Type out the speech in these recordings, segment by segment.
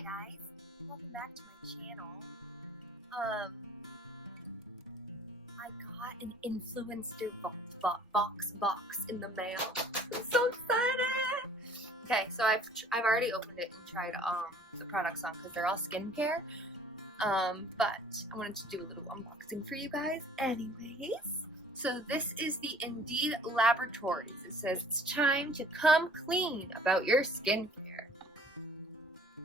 Hi guys, welcome back to my channel. I got an Influenster VoxBox in the mail. I'm so excited! Okay, so I've already opened it and tried the products on because they're all skincare. But I wanted to do a little unboxing for you guys anyways. So this is the Indeed Laboratories. It says it's time to come clean about your skincare.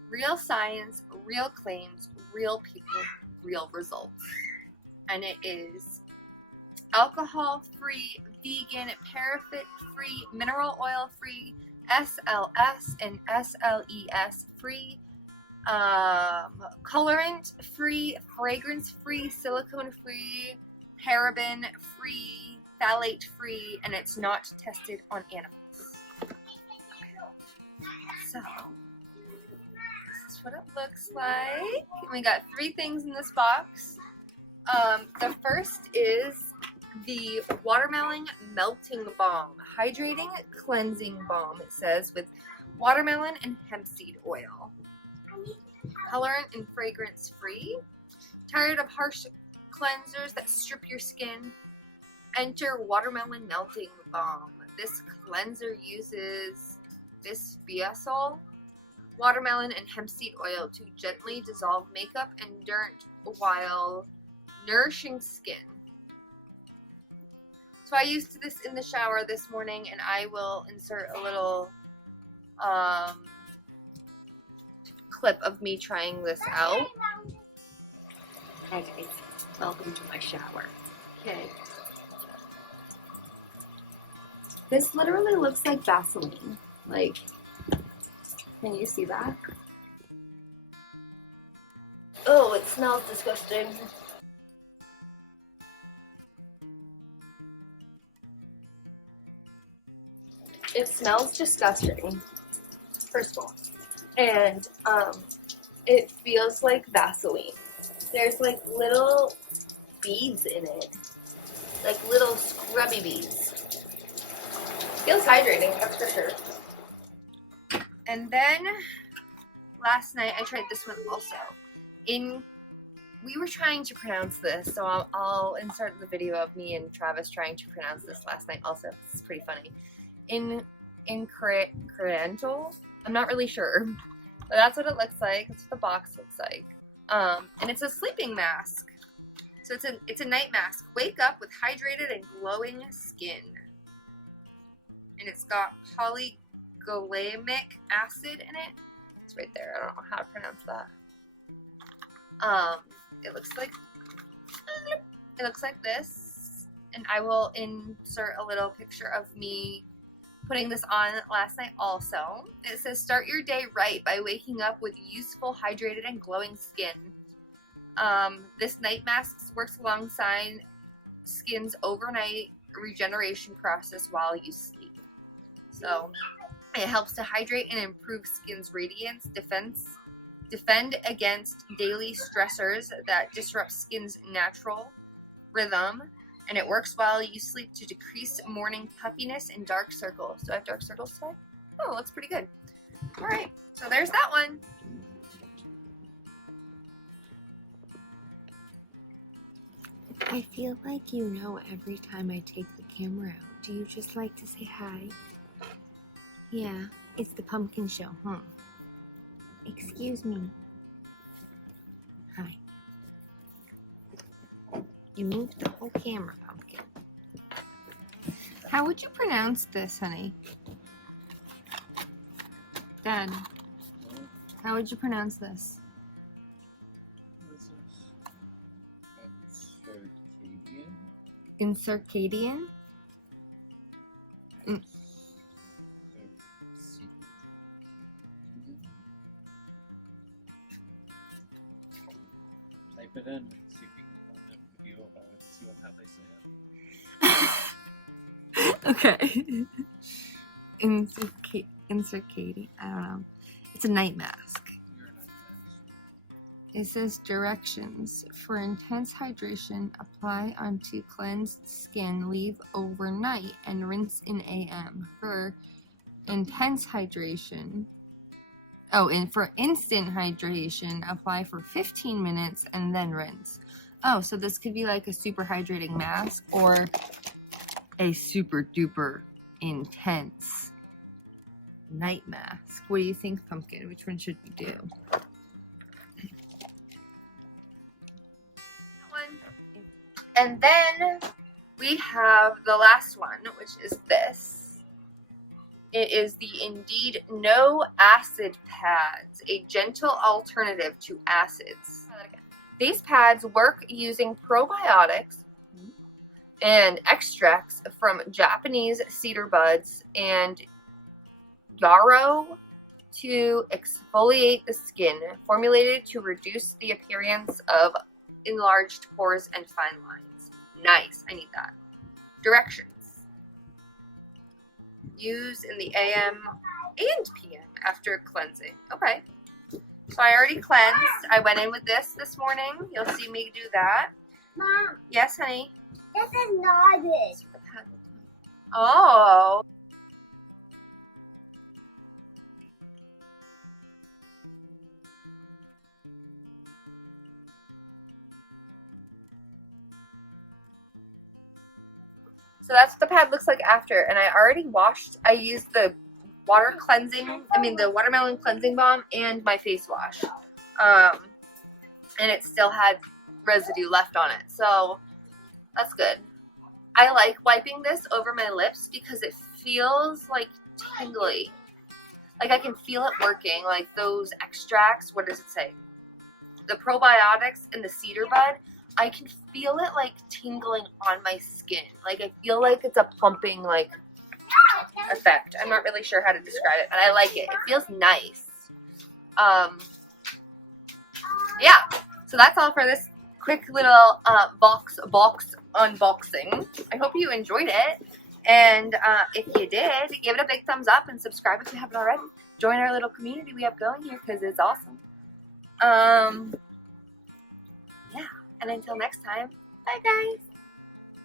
Real science, real claims, real people, real results. And it is alcohol-free, vegan, paraffin-free, mineral oil-free, SLS and SLES-free, colorant-free, fragrance-free, silicone-free, paraben-free, phthalate-free, and it's not tested on animals. So, this is what it looks like. We got 3 things in this box. The first is the Watermelon Melting Balm, Hydrating Cleansing Balm, it says, with watermelon and hemp seed oil. Colorant and fragrance free. Tired of harsh cleansers that strip your skin? Enter Watermelon Melting Balm. This cleanser uses bisphosphol, watermelon, and hemp seed oil to gently dissolve makeup and dirt while nourishing skin. So I used this in the shower this morning, and I will insert a little clip of me trying this out. Hi guys, welcome to my shower. Okay. This literally looks like Vaseline. Like, can you see that? Oh, it smells disgusting. It smells disgusting, first of all, and it feels like Vaseline. There's like little beads in it, like little scrubby beads. Feels hydrating, that's for sure. And then last night I tried this one also. We were trying to pronounce this, so I'll insert the video of me and Travis trying to pronounce this last night also. It's pretty funny. Incremental? I'm not really sure, but that's what it looks like. That's what the box looks like. And it's a sleeping mask. So it's a night mask. Wake up with hydrated and glowing skin. And it's got polyglycolic acid in it. It's right there. I don't know how to pronounce that. It looks like this, and I will insert a little picture of me putting this on last night also. It says start your day right by waking up with useful, hydrated, and glowing skin. This night mask works alongside skin's overnight regeneration process while you sleep. So it helps to hydrate and improve skin's radiance, defend against daily stressors that disrupt skin's natural rhythm, and it works while you sleep to decrease morning puffiness and dark circles. Do I have dark circles today? Oh, it looks pretty good. Alright, so there's that one. I feel like you know every time I take the camera out. Do you just like to say hi? Yeah, it's the pumpkin show, huh? Excuse me. Hi. You moved the whole camera, pumpkin. How would you pronounce this, honey? Dad, how would you pronounce this? This is Incircadian? Type it in and see if you can find a video about it, see how they say Okay. it. Incircadian. I don't know. It's a night mask. You're a night mask. It says directions. For intense hydration, apply onto cleansed skin, leave overnight, and rinse in AM. For intense hydration, Oh, and for instant hydration, apply for 15 minutes and then rinse. Oh, so this could be like a super hydrating mask or a super duper intense night mask. What do you think, Pumpkin? Which one should we do? And then we have the last one, which is this. It is the Indeed NoAcid Pads, a gentle alternative to acids. These pads work using probiotics and extracts from Japanese cedar buds and yarrow to exfoliate the skin, formulated to reduce the appearance of enlarged pores and fine lines. Nice, I need that. Directions. Use in the AM and PM after cleansing. Okay. So I already cleansed. I went in with this morning. You'll see me do that. Mom. Yes, honey? This is not it. Oh. So that's what the pad looks like after, and I already washed. I used the Watermelon Cleansing Blam and my face wash. And it still had residue left on it, so that's good. I like wiping this over my lips because it feels like tingly. Like I can feel it working, like those extracts, what does it say? The probiotics and the cedar bud, I can feel it like tingling on my skin. Like I feel like it's a pumping like effect. I'm not really sure how to describe it, but I like it. It feels nice. Yeah, so that's all for this quick little VoxBox unboxing. I hope you enjoyed it, and if you did, give it a big thumbs up and subscribe if you haven't already. Join our little community we have going here because it's awesome. Yeah, and until next time, bye guys.